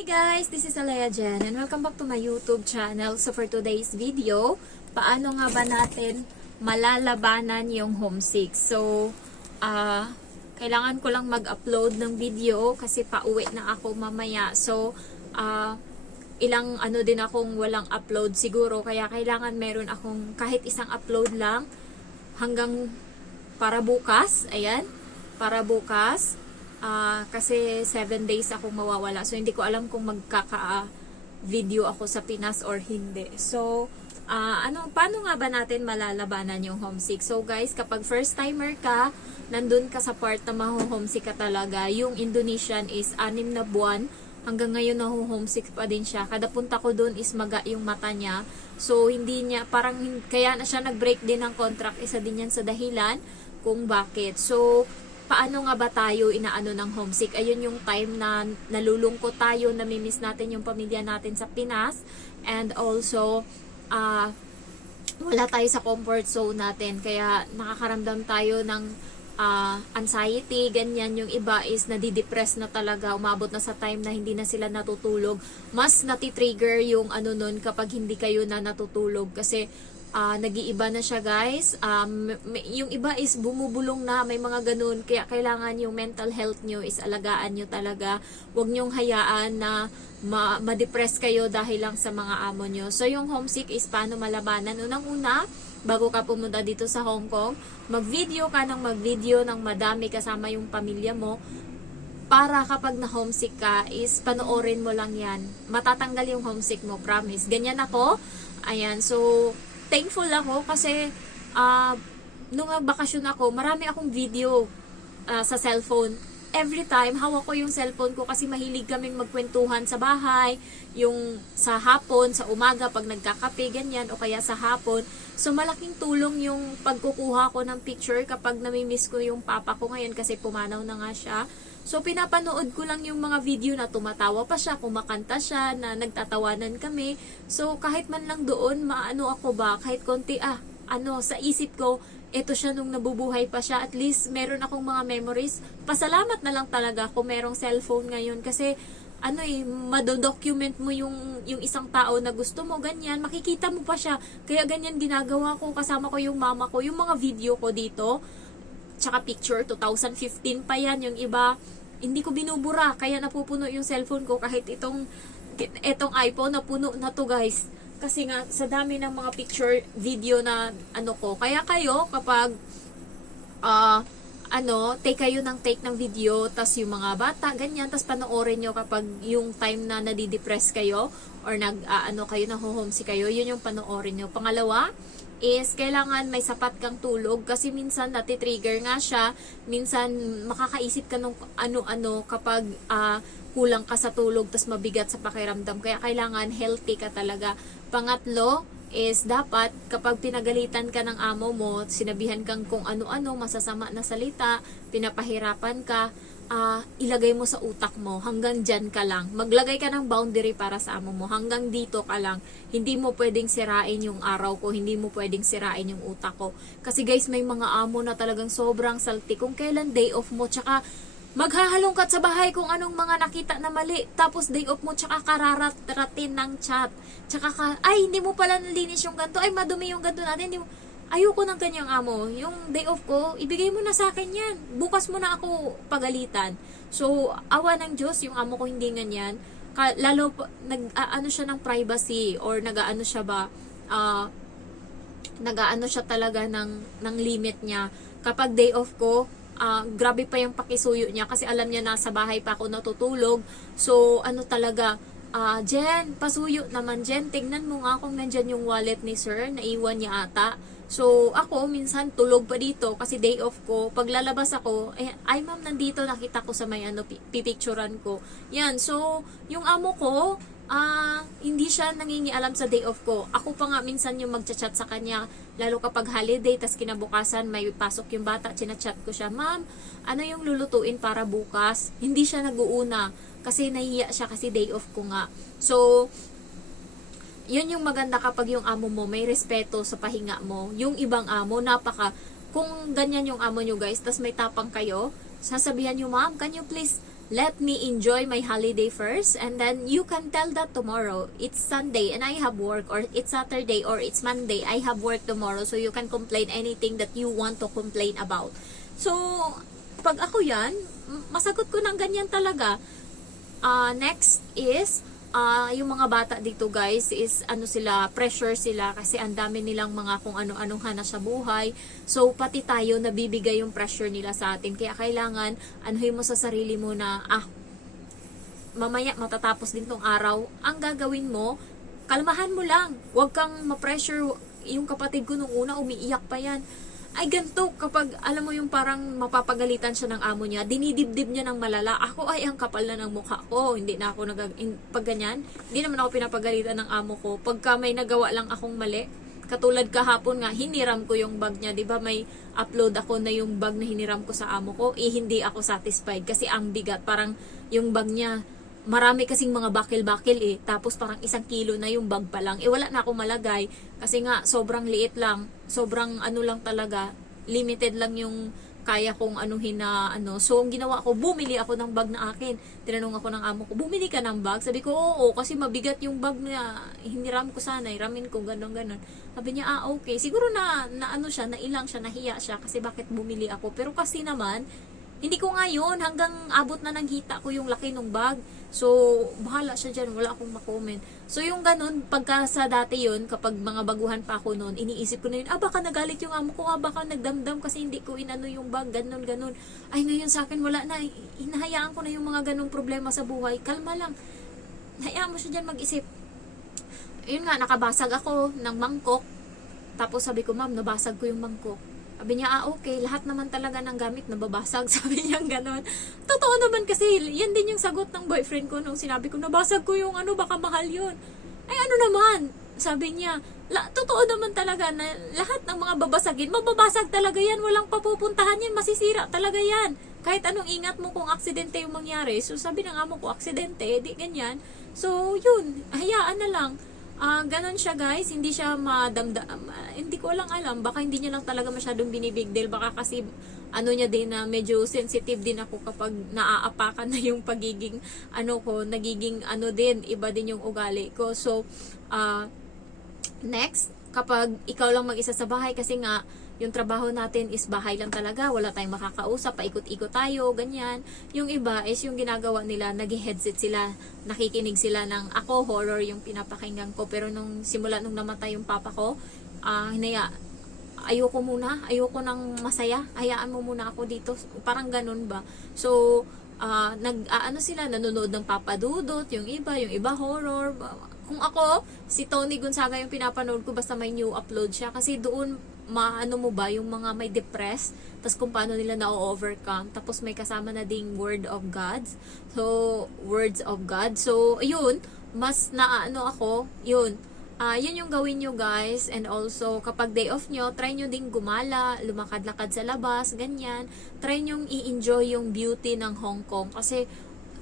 Hi guys, this is Alea Jen and welcome back to my YouTube channel. So for today's video, paano nga ba natin malalabanan yung homesick? So, kailangan ko lang mag-upload ng video kasi pauwi na ako mamaya. So, ilang din akong walang upload siguro. Kaya kailangan meron akong kahit isang upload lang hanggang para bukas. Ayan, para bukas. Kasi 7 days akong mawawala. So, hindi ko alam kung magkaka-video ako sa Pinas or hindi. So, paano nga ba natin malalabanan yung homesick? So, guys, kapag first timer ka, nandun ka sa part na maho-homesick ka talaga. Yung Indonesian is 6 na buwan. Hanggang ngayon naho-homesick pa din siya. Kada punta ko dun is maga yung mata niya. So, hindi niya, parang, kaya na siya nag-break din ng contract. Isa din yan sa dahilan kung bakit. So, paano nga ba tayo inaano ng homesick? Ayun yung time na nalulungkot tayo, namimiss natin yung pamilya natin sa Pinas. And also, wala tayo sa comfort zone natin. Kaya nakakaramdam tayo ng anxiety, ganyan. Yung iba is nadidepress na talaga, umabot na sa time na hindi na sila natutulog. Mas natitrigger yung nun kapag hindi kayo na natutulog. Kasi nag-iiba na siya, guys. Yung iba is bumubulong na, may mga ganun. Kaya kailangan yung mental health nyo is alagaan nyo talaga. Huwag nyong hayaan na ma-depress kayo dahil lang sa mga amo nyo. So yung homesick is paano malabanan? Unang-una, bago ka pumunta dito sa Hong Kong, mag-video ng madami kasama yung pamilya mo. Para kapag na-homesick ka is panoorin mo lang yan. Matatanggal yung homesick mo, promise. Ganyan ako. Ayan, so thankful ako kasi nung bakasyon ako, marami akong video sa cellphone. Every time, hawak ko yung cellphone ko kasi mahilig kaming magkwentuhan sa bahay, yung sa hapon, sa umaga, pag nagkakape, ganyan, o kaya sa hapon. So, malaking tulong yung pagkukuha ko ng picture kapag namimiss ko yung papa ko ngayon kasi pumanaw na nga siya. So, pinapanood ko lang yung mga video na tumatawa pa siya, kumakanta siya, na nagtatawanan kami. So, kahit man lang doon, maano ako ba, kahit konti, sa isip ko, ito siya nung nabubuhay pa siya. At least, meron akong mga memories. Pasalamat na lang talaga kung merong cellphone ngayon. Kasi, madodocument mo yung isang tao na gusto mo, ganyan. Makikita mo pa siya. Kaya ganyan ginagawa ko. Kasama ko yung mama ko. Yung mga video ko dito, tsaka picture, 2015 pa yan. Yung iba, hindi ko binubura. Kaya napupuno yung cellphone ko. Kahit itong iPhone, napuno na to, guys. Kasi nga, sa dami ng mga picture, video na ko. Kaya kayo, kapag take ng video, tas yung mga bata, ganyan, tas panoorin nyo kapag yung time na nadidepress kayo, or kayo, naho-homesick kayo, yun yung panoorin nyo. Pangalawa, is kailangan may sapat kang tulog kasi minsan natitrigger nga siya, minsan makakaisip ka ng ano-ano kapag kulang ka sa tulog tas mabigat sa pakiramdam, kaya kailangan healthy ka talaga. Pangatlo is dapat kapag pinagalitan ka ng amo mo, sinabihan kang kung ano-ano, masasama na salita, pinapahirapan ka, ilagay mo sa utak mo, hanggang dyan ka lang. Maglagay ka ng boundary para sa amo mo, hanggang dito ka lang. Hindi mo pwedeng sirain yung araw ko, hindi mo pwedeng sirain yung utak ko. Kasi guys, may mga amo na talagang sobrang salty. Kung kailan day off mo, tsaka maghahalongkat sa bahay kung anong mga nakita na mali. Tapos day off mo, tsaka kararatin ng chat. Tsaka ay, hindi mo pala nalinis yung ganto. Ay, madumi yung ganto natin. Hindi mo. Ayoko ng kanyang amo. Yung day off ko, ibigay mo na sa akin yan. Bukas mo na ako pagalitan. So, awa ng Diyos, yung amo ko hindi ganyan. Lalo, nag-ano siya ng privacy, or nag-ano siya ba, nag-ano siya talaga ng limit niya. Kapag day off ko, grabe pa yung pakisuyo niya kasi alam niya nasa bahay pa ako natutulog. So, talaga, Jen, pasuyo naman, Jen, tignan mo nga kung nandyan yung wallet ni sir, naiwan niya ata. So, ako, minsan tulog pa dito kasi day off ko. Pag lalabas ako, ay ma'am, nandito, nakita ko sa may pipicturan ko. Yan, so, yung amo ko, hindi siya nangingialam sa day off ko. Ako pa nga minsan yung magchat-chat sa kanya, lalo kapag holiday, tas kinabukasan, may pasok yung bata, chinachat ko siya, ma'am, ano yung lulutuin para bukas? Hindi siya nag-uuna, kasi nahiya siya kasi day off ko nga. So, yun yung maganda kapag yung amo mo may respeto sa pahinga mo. Yung ibang amo, kung ganyan yung amo nyo, guys, tas may tapang kayo, sasabihan nyo, ma'am, can you please let me enjoy my holiday first, and then you can tell that tomorrow it's Sunday and I have work, or it's Saturday or it's Monday, I have work tomorrow, so you can complain anything that you want to complain about. So pag ako yan, masagot ko ng ganyan talaga. Next is yung mga bata dito guys is pressure sila kasi ang dami nilang mga kung ano-anong hana sa buhay. So pati tayo nabibigay yung pressure nila sa atin. Kaya kailangan anuhin mo sa sarili mo na mamaya matatapos din tong araw. Ang gagawin mo, kalmahan mo lang. Huwag kang ma-pressure. Yung kapatid ko nung una umiiyak pa yan. Ay ganito, kapag alam mo yung parang mapapagalitan siya ng amo niya, dinidibdib niya ng malala. Ako ay ang kapal na ng mukha ko. Hindi na ako pag ganyan, hindi naman ako pinapagalitan ng amo ko. Pagka may nagawa lang akong mali, katulad kahapon nga, hiniram ko yung bag niya. Diba may upload ako na yung bag na hiniram ko sa amo ko? Hindi ako satisfied kasi ang bigat. Parang yung bag niya, marami kasing mga bakil-bakil tapos parang 1 kilo na yung bag pa lang. Wala na akong malagay kasi nga sobrang liit lang. Sobrang lang talaga. Limited lang yung kaya kong anuhin na So, ang ginawa ko, bumili ako ng bag na akin. Tinanong ako ng amo ko, bumili ka ng bag? Sabi ko, oo, kasi mabigat yung bag na hiniram ko sana. Hiramin ko, ganon. Sabi niya, okay. Siguro na siya, nailang siya, nahiya siya kasi bakit bumili ako. Pero kasi naman, hindi ko nga yun, hanggang abot na ng hita ko yung laki ng bag. So, bahala siya dyan, wala akong makomment. So, yung ganun, pagka sa dati yun, kapag mga baguhan pa ako noon, iniisip ko na yun, baka nagalit yung amo ko, baka nagdamdam kasi hindi ko inano yung bag, ganon. Ay, ngayon sa akin, wala na, hinahayaan ko na yung mga ganong problema sa buhay. Kalma lang, hayaan mo siya dyan mag-isip. Yun nga, nakabasag ako ng mangkok. Tapos sabi ko, ma'am, nabasag ko yung mangkok. Sabi niya, okay, lahat naman talaga ng gamit nababasag. Sabi niya gano'n. Totoo naman kasi, yan din yung sagot ng boyfriend ko nung sinabi ko, nabasag ko yung baka mahal yun. Ay, naman? Sabi niya, totoo naman talaga na lahat ng mga babasagin, mababasag talaga yan, walang papupuntahan yan, masisira talaga yan. Kahit anong ingat mo kung aksidente yung mangyari. So, sabi ng amo ko, aksidente, di ganyan. So, yun, hayaan na lang. Ganon siya guys, hindi siya hindi ko alam, baka hindi niya lang talaga masyadong binibig deal, baka kasi niya din na medyo sensitive din ako kapag naaapakan na yung pagiging nagiging din, iba din yung ugali ko. So, next, kapag ikaw lang mag-isa sa bahay kasi nga, yung trabaho natin is bahay lang talaga, wala tayong makakausap, paikot-ikot tayo, ganyan. Yung iba is yung ginagawa nila, nag-headset sila, nakikinig sila ng horror yung pinapakinggan ko. Pero nung simula nung namatay yung papa ko, ayoko nang masaya, hayaan mo muna ako dito, parang ganun ba. So, sila, nanonood ng Papa Dudut, yung iba horror. Kung ako, si Tony Gonzaga yung pinapanood ko basta may new upload siya, kasi doon yung mga may depressed, tapos kung paano nila na-overcome, tapos may kasama na ding words of God. So, yun, mas yun yung gawin nyo guys. And also, kapag day off nyo, try nyo ding gumala, lumakad-lakad sa labas, ganyan. Try nyo i-enjoy yung beauty ng Hong Kong, kasi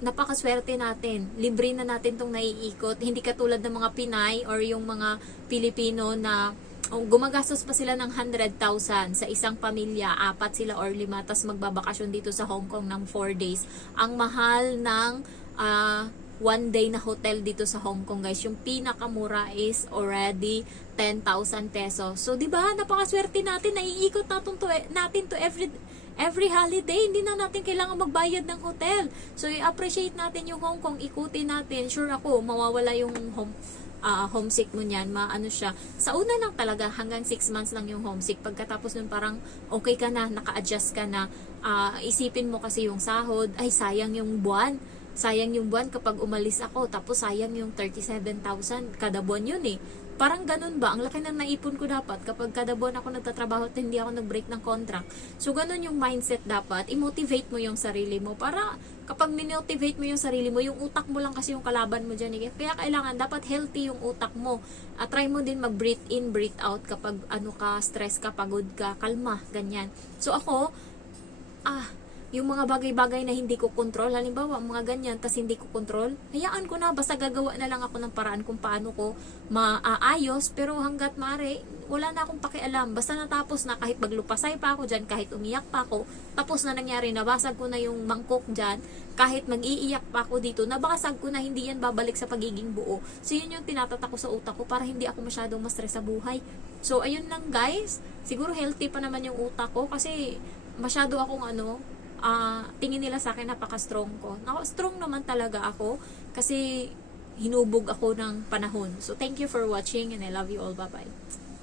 napakaswerte natin. Libre na natin tong naiikot. Hindi katulad ng mga Pinay or yung mga Pilipino na gumagastos pa sila ng 100,000 sa isang pamilya, 4 sila or 5, tas magbabakasyon dito sa Hong Kong ng 4 days. Ang mahal ng 1 day na hotel dito sa Hong Kong guys, yung pinakamura is already 10,000 pesos. So, di ba, napakaswerte natin, naiikot natin to every holiday, hindi na natin kailangan magbayad ng hotel. So, i-appreciate natin yung Hong Kong, ikutin natin. Sure ako, mawawala yung homesick mo niyan, siya. Sa una lang talaga, hanggang 6 months lang yung homesick. Pagkatapos nun parang okay ka na, naka-adjust ka na. Isipin mo kasi yung sahod, ay sayang yung buwan. Sayang yung buwan kapag umalis ako, tapos sayang yung 37,000 kada buwan yun Parang ganun ba? Ang laki ng naipon ko dapat kapag kada buwan ako nagtatrabaho at hindi ako nag-break ng contract. So, ganun yung mindset dapat. I-motivate mo yung sarili mo para kapag minotivate mo yung sarili mo, yung utak mo lang kasi yung kalaban mo dyan. Kaya kailangan, dapat healthy yung utak mo. Try mo din mag-breathe in, breathe out kapag stress ka, pagod ka, kalma, ganyan. So, ako, yung mga bagay-bagay na hindi ko control, halimbawa mga ganyan, tas hindi ko control, hayaan ko na, basta gagawa na lang ako ng paraan kung paano ko maaayos, pero hanggat maaari, wala na akong pakialam, basta natapos na, kahit maglupasay pa ako dyan, kahit umiyak pa ako, tapos na nangyari, nabasag ko na yung mangkok dyan, kahit mag-iiyak pa ako dito, nabasag ko na, hindi yan babalik sa pagiging buo. So yun yung tinatatak ko sa utak ko, para hindi ako masyadong ma-stress sa buhay. So ayun lang guys, siguro healthy pa naman yung utak ko, kasi masyado akong tingin nila sa akin napaka-strong ko. Strong naman talaga ako kasi hinubog ako ng panahon. So, thank you for watching and I love you all. Bye-bye.